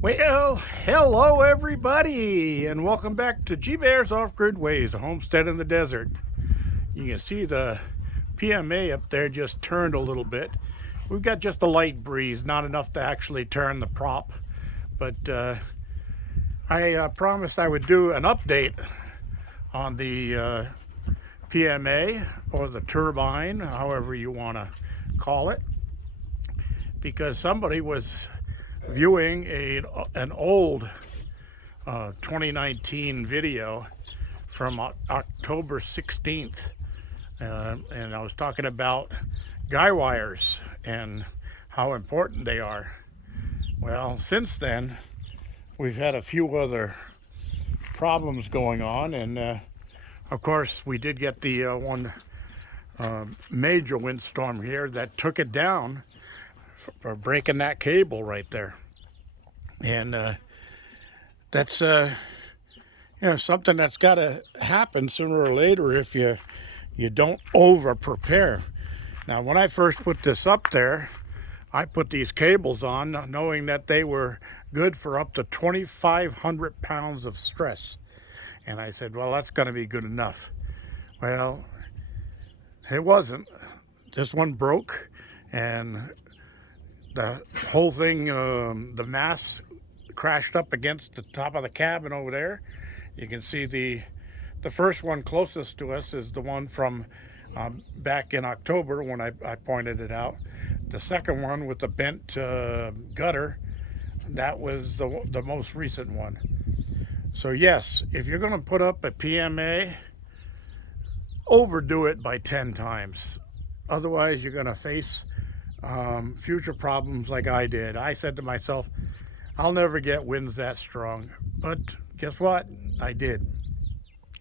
Well, hello everybody, and welcome back to G-Bear's Off-Grid Ways, a homestead in the desert. You can see the PMA up there just turned a little bit. We've got just a light breeze, not enough to actually turn the prop, but I promised I would do an update on the PMA, or the turbine, however you want to call it, because somebody was viewing an old 2019 video from October 16th, and I was talking about guy wires and how important they are. Well, since then we've had a few other problems going on, and of course we did get the one major windstorm here that took it down for breaking that cable right there. And that's something that's got to happen sooner or later if you don't over prepare. Now, when I first put this up there, I put these cables on knowing that they were good for up to 2,500 pounds of stress, and I said, well, that's going to be good enough. Well, it wasn't. This one broke, and the whole thing, the mass crashed up against the top of the cabin over there. You can see the first one closest to us is the one from back in October when I pointed it out. The second one with the bent gutter, that was the most recent one. So yes, if you're going to put up a PMA, overdo it by 10 times. Otherwise, you're going to face future problems like I did. I said to myself, I'll never get winds that strong. But guess what? I did.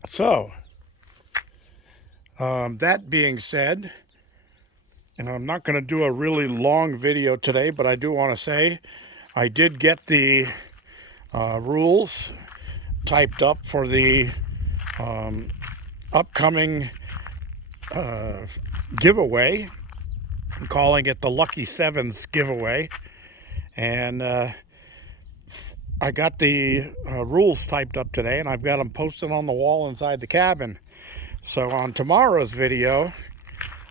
So, that being said, and I'm not going to do a really long video today, but I do want to say I did get the rules typed up for the upcoming giveaway. I'm calling it the Lucky Sevens giveaway, and I got the rules typed up today, and I've got them posted on the wall inside the cabin. So on tomorrow's video,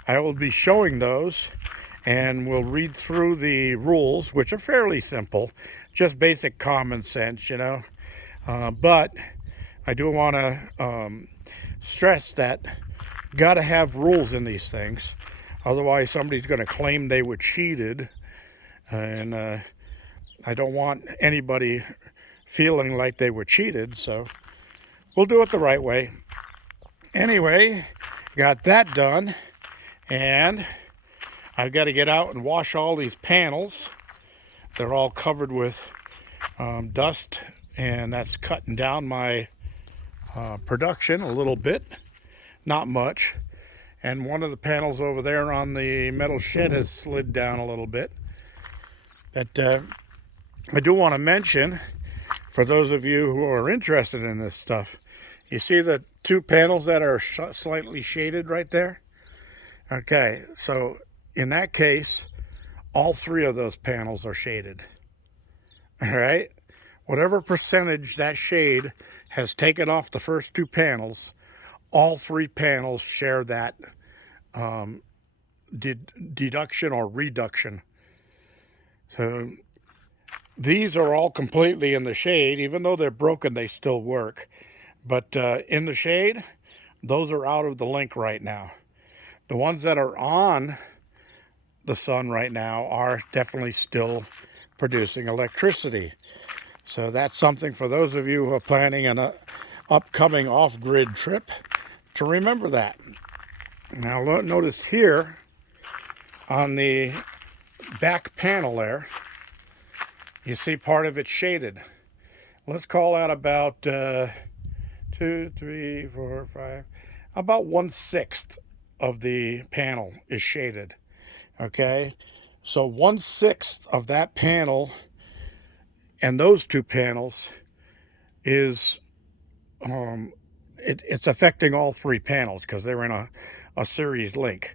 I will be showing those, and we'll read through the rules, which are fairly simple, just basic common sense, you know. But I do want to stress that got to have rules in these things. Otherwise, somebody's going to claim they were cheated, and I don't want anybody feeling like they were cheated, so we'll do it the right way. Anyway, got that done, and I've got to get out and wash all these panels. They're all covered with dust, and that's cutting down my production a little bit, not much. And one of the panels over there on the metal shed has slid down a little bit. But I do want to mention, for those of you who are interested in this stuff, you see the two panels that are slightly shaded right there? Okay, so in that case, all three of those panels are shaded. All right? Whatever percentage that shade has taken off the first two panels, all three panels share that deduction or reduction. So these are all completely in the shade. Even though they're broken, they still work. But in the shade, those are out of the link right now. The ones that are on the sun right now are definitely still producing electricity. So that's something for those of you who are planning an upcoming off-grid trip to remember that. Now notice here on the back panel there, you see part of it shaded. Let's call that about 2, 3, 4, 5, about 1/6 of the panel is shaded. Okay, so 1/6 of that panel and those two panels is it's affecting all three panels because they're in a series link.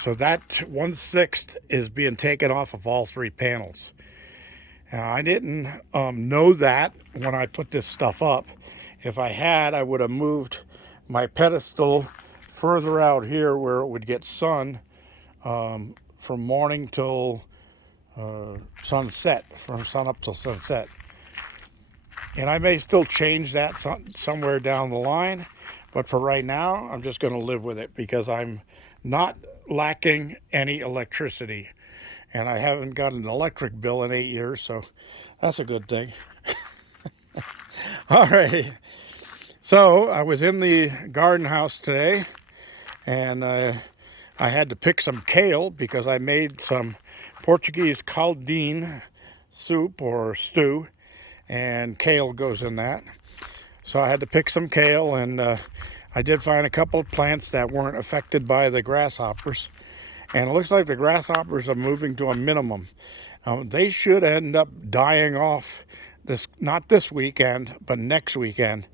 So that 1/6 is being taken off of all three panels. I didn't know that when I put this stuff up. If I had, I would have moved my pedestal further out here where it would get sun from morning till sunset, from sun up till sunset. And I may still change that somewhere down the line, but for right now, I'm just going to live with it because I'm not lacking any electricity. And I haven't got an electric bill in 8 years, so that's a good thing. All right. So I was in the garden house today, and I had to pick some kale because I made some Portuguese caldine soup or stew, and kale goes in that. So I had to pick some kale, and I did find a couple of plants that weren't affected by the grasshoppers. And it looks like the grasshoppers are moving to a minimum. They should end up dying off not this weekend, but next weekend,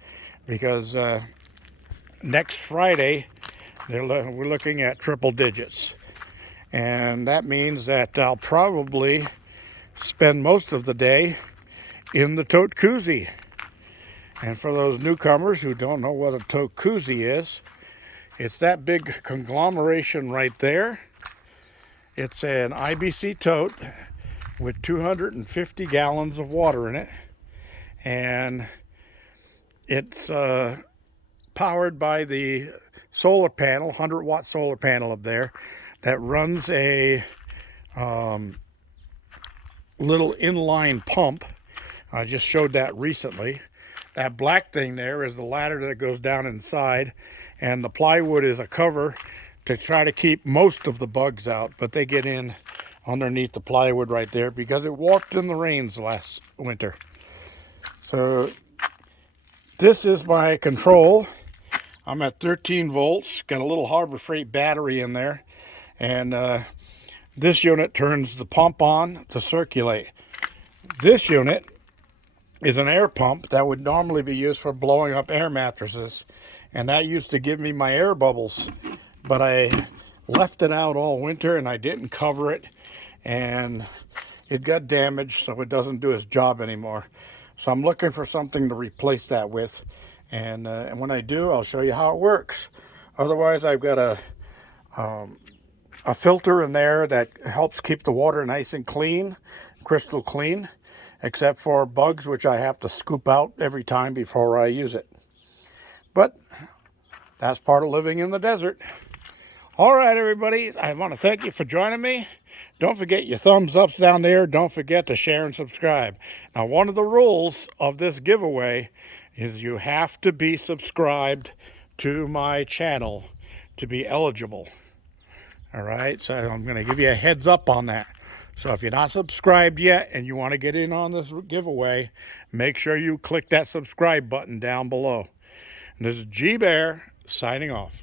because next Friday we're looking at triple digits. And that means that I'll probably spend most of the day in the tote-cuzzi. And for those newcomers who don't know what a tote-cuzzi is, it's that big conglomeration right there. It's an IBC tote with 250 gallons of water in it. And it's powered by the solar panel, 100-watt solar panel up there, that runs a little inline pump. I just showed that recently. That black thing there is the ladder that goes down inside, and the plywood is a cover to try to keep most of the bugs out, but they get in underneath the plywood right there because it warped in the rains last winter. So this is my control. I'm at 13 volts, got a little Harbor Freight battery in there, and this unit turns the pump on to circulate. This unit is an air pump that would normally be used for blowing up air mattresses, and that used to give me my air bubbles, but I left it out all winter and I didn't cover it, and it got damaged, so it doesn't do its job anymore. So I'm looking for something to replace that with, and when I do, I'll show you how it works. Otherwise, I've got a filter in there that helps keep the water nice and clean, crystal clean, except for bugs, which I have to scoop out every time before I use it. But that's part of living in the desert. All right, everybody, I want to thank you for joining me. Don't forget your thumbs ups down there. Don't forget to share and subscribe. Now, one of the rules of this giveaway is you have to be subscribed to my channel to be eligible. All right, so I'm going to give you a heads up on that. So if you're not subscribed yet and you want to get in on this giveaway, make sure you click that subscribe button down below. And this is G Bear signing off.